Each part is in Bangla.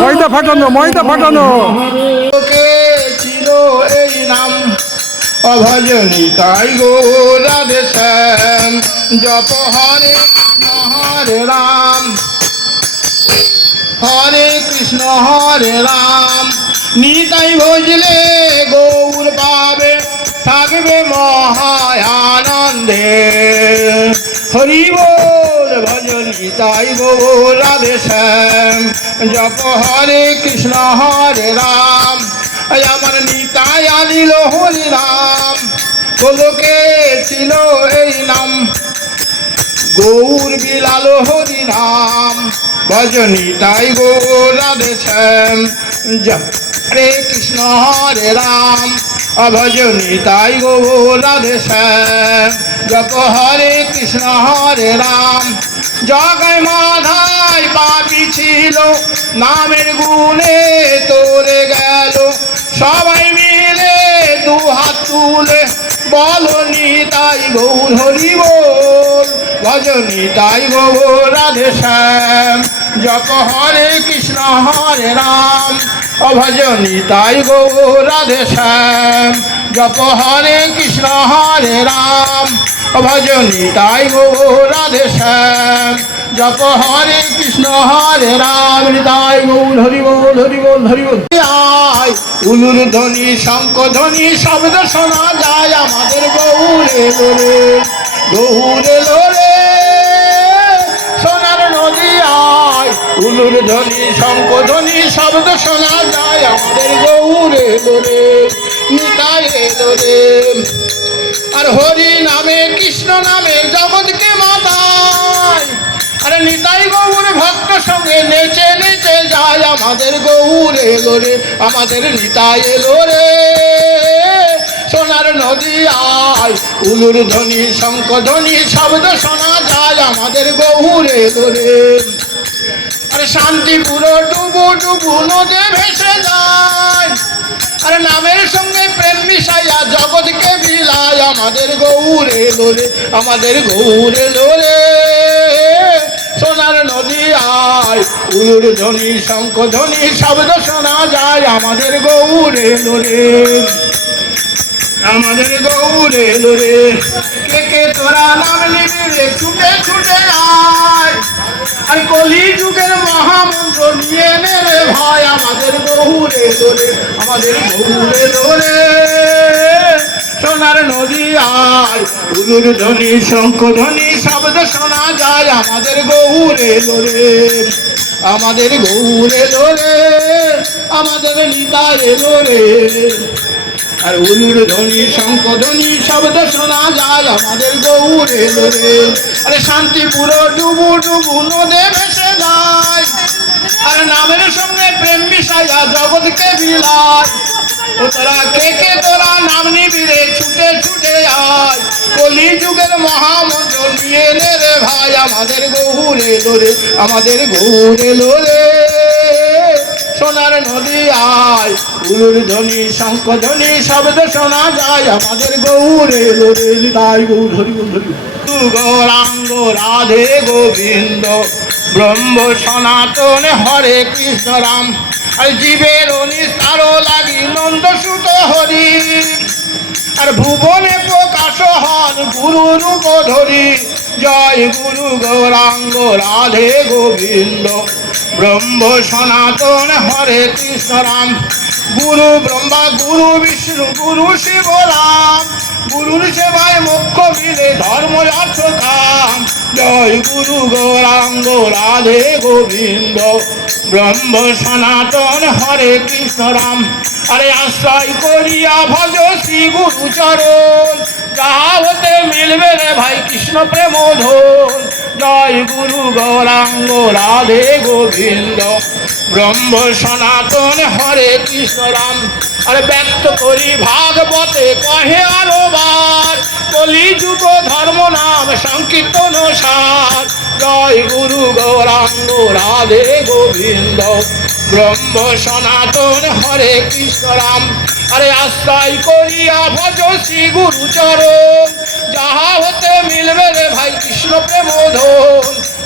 ময়দা ফাটানো ময়দা ফাটানো। ছিল এই নাম, অভজনী তাই গো রাধে শ্যাম জপ হরে হরে রাম, হরে কৃষ্ণ হরে রাম, নিতাই ভজলে গৌর পাবে, থাকবে মহায়ানন্দে। হরি বল ভজনী তাই গো রাধে শ্যাম। জপ হরে কৃষ্ণ হরে রাম। আমার নিতাই আনিল হরি রাম গোলকে ছিল এই নাম। গৌর বিলাল হরি নাম ভজনী তাই গো রাধে শ্যাম। জ- হরে কৃষ্ণ হরে রাম। অভজনী তাই গো রাধে জপ হরে কৃষ্ণ, হরে রাম। জগায় মাধায় পাপি ছিল, নামের গুণে তোরে গেল। সবাই মিলে দু হাত তুলে বলো নিতাই গৌর হরি বল ভজনী তাই গৌর রাধে শ্যাম জপ হরে কৃষ্ণ, হরে রাম। অভজনী তাই গৌর রাধে শ্যাম। জপ হরে কৃষ্ণ হরে রাম। ভজনী তাই রাধে শ্যাম। জপ হরে কৃষ্ণ হরে রাম। তাই গৌর, হরি বল হরি বল হরি বল। আয়। উলুর ধ্বনি, শঙ্খ ধ্বনি, শব্দ শোনা যায় আমাদের গৌরে লোরে গৌরে লোরে উলুর ধ্বনি, শঙ্খ ধ্বনি, শব্দ শোনা যায় আমাদের গৌরে লোরে নিতায়ে লোরে আর হরি নামে, কৃষ্ণ নামে, জগৎকে মাতায় আরে নিতাই গৌর ভক্ত সঙ্গে নেচে নেচে যায় আমাদের গৌর এলো রে আমাদের নিতাই এলো রে। সোনার নদী আয় উলুর ধ্বনি, শঙ্খ ধ্বনি, শব্দ শোনা যায় আমাদের গৌর এলো রে আরে শান্তিপুর ডুবু ডুবু নদে ভেসে যায়। আরে নামের সঙ্গে প্রেম মিশাইয়া জগৎকে বিলায় আমাদের গৌরে লোরে আমাদের গৌরে লোরে সোনার নদী আয়, উলুর ধ্বনি, শঙ্খ ধ্বনি, শব্দ শোনা যায়, আমাদের গৌরে লোরে আমাদের গৌরে লোরে। কে কে তোরা নাম নিবি রে? ছুটে ছুটে আয়। আর কলি যুগের মহামন্ত্র নিয়ে নে রে ভাই আমাদের গৌরে লোরে, আমাদের গৌরে লোরে। সোনার নদী আয়, উলুর ধ্বনি, শঙ্খ ধ্বনি, শব্দ শোনা যায় আমাদের গৌরে লোরে। আমাদের গৌরে লোরে, আমাদের নিতায় লোরে। আর উলুর ধ্বনি শঙ্খ ধ্বনি শব্দ শোনা যায় আমাদের গৌরে লোরে। আরে শান্তিপুর ডুবু ডুবু, নদে ভেসে যায়। আর নামের সঙ্গে প্রেম বিষাইয়া জগৎকে বিলায়। ও তোরা কে কে, তোরা নাম নিবি রে ছুটে ছুটে আয়। কলি যুগের মহামন্ত্র নিয়ে নে রে ভাই, আমাদের গৌরে লোরে, আমাদের গৌরে লোরে। সোনার নদী আয় উলুর ধ্বনি, শঙ্খ ধ্বনি, শব্দ শোনা যায়। আমাদের গৌরে লোরে তাই হরি বল গৌরাঙ্গ রাধে গোবিন্দ, ব্রহ্ম সনাতন হরে কৃষ্ণ রাম। জীবের নিস্তার লাগি নন্দ সুত হরি। আর ভুবনে প্রকাশ হন গুরু রূপ ধরি। জয় গুরু গৌরাঙ্গ রাধে গোবিন্দ। ব্রহ্ম সনাতন হরে কৃষ্ণ রাম। গুরু ব্রহ্মা, গুরু বিষ্ণু, গুরু শিব রাম। গুরুর সেবায় মোক্ষ মিলে ধর্ম কাম। জয় গুরু গৌরাঙ্গ রাধে গোবিন্দ। ব্রহ্ম সনাতন হরে কৃষ্ণ রাম। আরে আশ্রয় করিয়া ভজ শ্রী গুরু চরণ যাহা হতে মিলবে রে ভাই কৃষ্ণ প্রেম ধন জয় গুরু গৌরাঙ্গ রাধে গোবিন্দ। ব্রহ্ম সনাতন হরে কৃষ্ণ রাম। আরে ব্যক্ত করি ভাগবতে, কহে আরও বার কলি যুগ ধর্ম নাম, সংকীর্তন সার। জয় গুরু গৌরাঙ্গ রাধে গোবিন্দ। ব্রহ্ম সনাতন হরে কৃষ্ণ রাম। আরে আশ্রয় করিয়া ভজ শ্রী গুরু চরণ। যাহা হতে মিলবে রে ভাই কৃষ্ণ প্রেম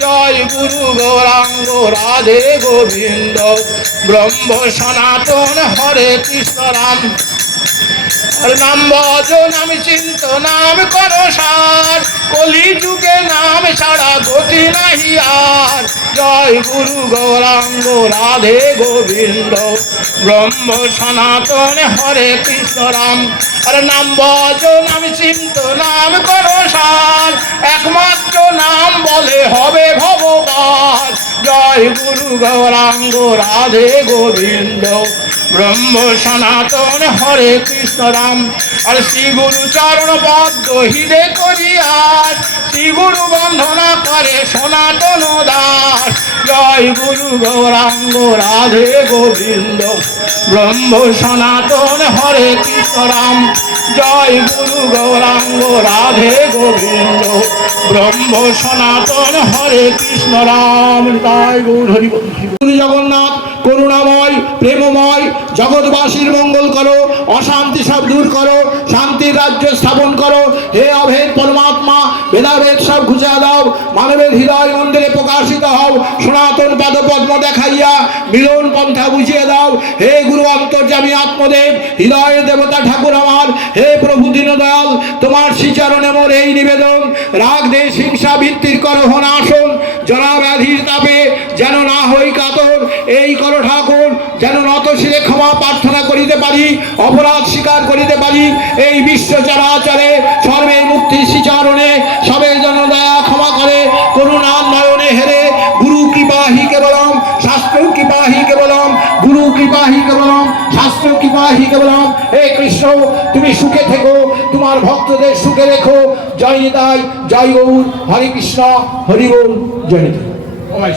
জয় গুরু গুরু গৌরাঙ্গ রাধে গোবিন্দ। ব্রহ্ম সনাতন হরে কৃষ্ণ রাম। নাম ভজ নাম চিন্ত, নাম কর সার। কলি যুগে নাম ছাড়া গতি নাহি আর। জয় গুরু গৌরাঙ্গ, রাধে গোবিন্দ। ব্রহ্ম সনাতন, হরে কৃষ্ণ রাম। আর নাম ভজ নাম চিন্ত, নাম কর সার। একমাত্র নাম বলে হবে ভগবান। জয় গুরু গৌরাঙ্গ, রাধে গোবিন্দ। ব্রহ্ম সনাতন, হরে কৃষ্ণ রাম। আর শ্রী গুরু চরণ পদ্ম হৃদে করিয়ার। শ্রী গুরু বন্ধনা করে সনাতন দাস। জয় গুরু গৌরাঙ্গ, রাধে গোবিন্দ। ব্রহ্ম সনাতন, হরে কৃষ্ণ রাম। জয় গুরু গৌরাঙ্গ, রাধে গোবিন্দ। ব্রহ্ম সনাতন হরে কৃষ্ণ রাম তাই গৌর হরি গুরু জগন্নাথ, করুণাময়, প্রেমময়, জগৎবাসীর মঙ্গল করো, অশান্তি সব দূর করো, শান্তির রাজ্য স্থাপন করো। হে অভেদ পরমাত্মা ভেদাভেদ সব ঘুচা দাও, মানবের হৃদয় মন্দিরে প্রকাশিত হও, সনাতন পদপদ্ম দেখাইয়া মিলন পন্থা বুঝিয়ে দাও। হে গুরু অন্তর্যামী আত্মদেব, হৃদয়ের দেবতা ঠাকুর আমার। হে প্রভু দীনদয়াল তোমার শ্রীচরণে মোর এই নিবেদন। রাগ, দেশ, হিংসা, ভিত্তির করহ নাশন জরা ব্যাধির তাপে যেন না হই কাতর। এই কর ঠাকুর, যেন নত শিরে ক্ষমা প্রার্থনা করিতে পারি, অপরাধ স্বীকার করিতে পারি। এই বিশ্ব চরাচরে সর্বের মুক্তি শ্রীচরণে সবের জন্য দয়া ক্ষমা করে করুণা নয়নে হেরে। গুরু কৃপা হি কেবলম, শাস্ত্র কৃপা হি কেবলম, গুরু কৃপা হি কেবলম, শাস্ত্র কৃপা হি কেবলম। হে কৃষ্ণ, তুমি সুখে থেকো। তোমার ভক্তদের সুখে রেখো। জয় নিতাই জয় গৌর। হরে কৃষ্ণ হরি গৌর জয় নিতাই।